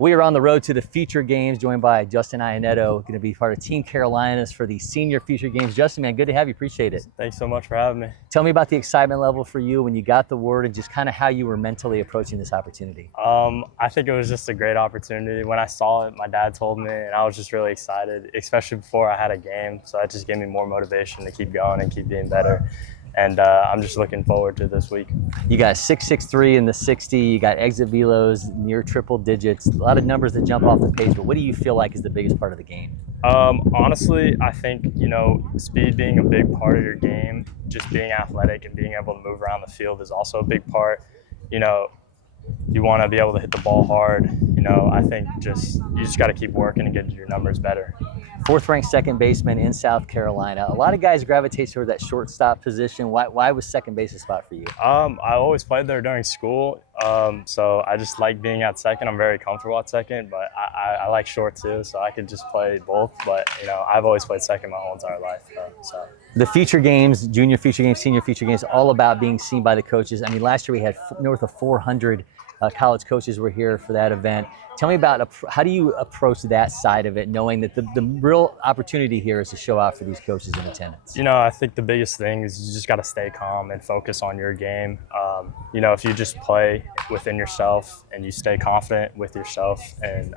We are on the road to the Future Games, joined by Justin Iannetto, going to be part of Team Carolinas for the Senior Future Games. Justin, man, good to have you. Appreciate it. Thanks so much for having me. Tell me about the excitement level for you when you got the word and just kind of how you were mentally approaching this opportunity. I think it was just a great opportunity. When I saw it, my dad told me, and I was just really excited, especially before I had a game. So that just gave me more motivation to keep going and keep being better. And I'm just looking forward to this week. You got 6'6" in the 60. You got exit velos near triple digits. A lot of numbers that jump off the page. But what do you feel like is the biggest part of the game? Honestly, I think, speed being a big part of your game, just being athletic and being able to move around the field is also a big part. You want to be able to hit the ball hard. I think you just got to keep working and get your numbers better. Fourth-ranked second baseman in South Carolina. A lot of guys gravitate toward that shortstop position. Why was second base a spot for you? I always played there during school, so I just like being at second. I'm very comfortable at second, but I like short too, so I could just play both. But I've always played second my whole entire life. So the Future Games, Junior Future Games, Senior Future Games, all about being seen by the coaches. I mean, last year we had north of 400 college coaches were here for that event. Tell me about how do you approach that side of it, knowing that the real opportunity here is to show out for these coaches in attendance? I think the biggest thing is you just got to stay calm and focus on your game. If you just play within yourself and you stay confident with yourself, and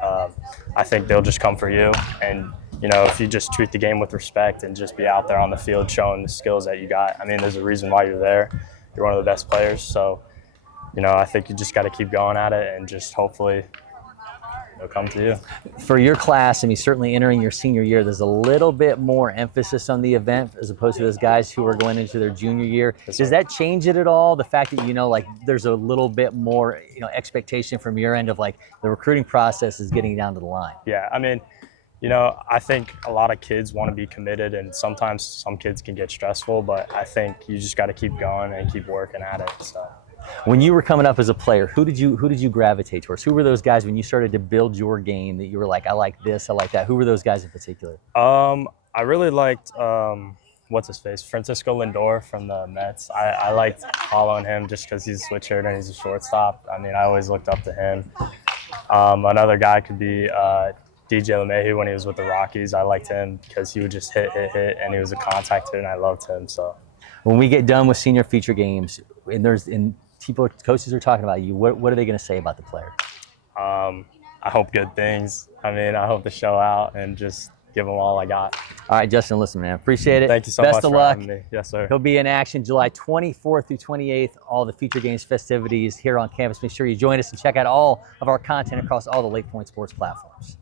I think they'll just come for you. And if you just treat the game with respect and just be out there on the field showing the skills that you got, I mean, there's a reason why you're there. You're one of the best players, so I think you just got to keep going at it and just hopefully it'll come to you. For your class, I mean, certainly entering your senior year, there's a little bit more emphasis on the event as opposed to those guys who are going into their junior year. Does that change it at all? The fact that, there's a little bit more, expectation from your end of the recruiting process is getting down to the line. Yeah, I mean, I think a lot of kids want to be committed, and sometimes some kids can get stressful, but I think you just got to keep going and keep working at it. So. When you were coming up as a player, who did you gravitate towards? Who were those guys when you started to build your game that you were like, I like this, I like that? Who were those guys in particular? I really liked what's his face, Francisco Lindor from the Mets. I liked following him just because he's a switch hitter and he's a shortstop. I mean, I always looked up to him. Another guy could be DJ LeMahieu when he was with the Rockies. I liked him because he would just hit, and he was a contact hitter, and I loved him. So when we get done with Senior Future Games, and coaches are talking about you, what are they going to say about the player? I hope good things. I mean, I hope to show out and just give them all I got. All right, Justin, listen, man. Appreciate it. Thank you so much Best of for luck. having me. Yes, sir. He'll be in action July 24th through 28th, all the Future Games festivities here on campus. Make sure you join us and check out all of our content across all the LakePoint sports platforms.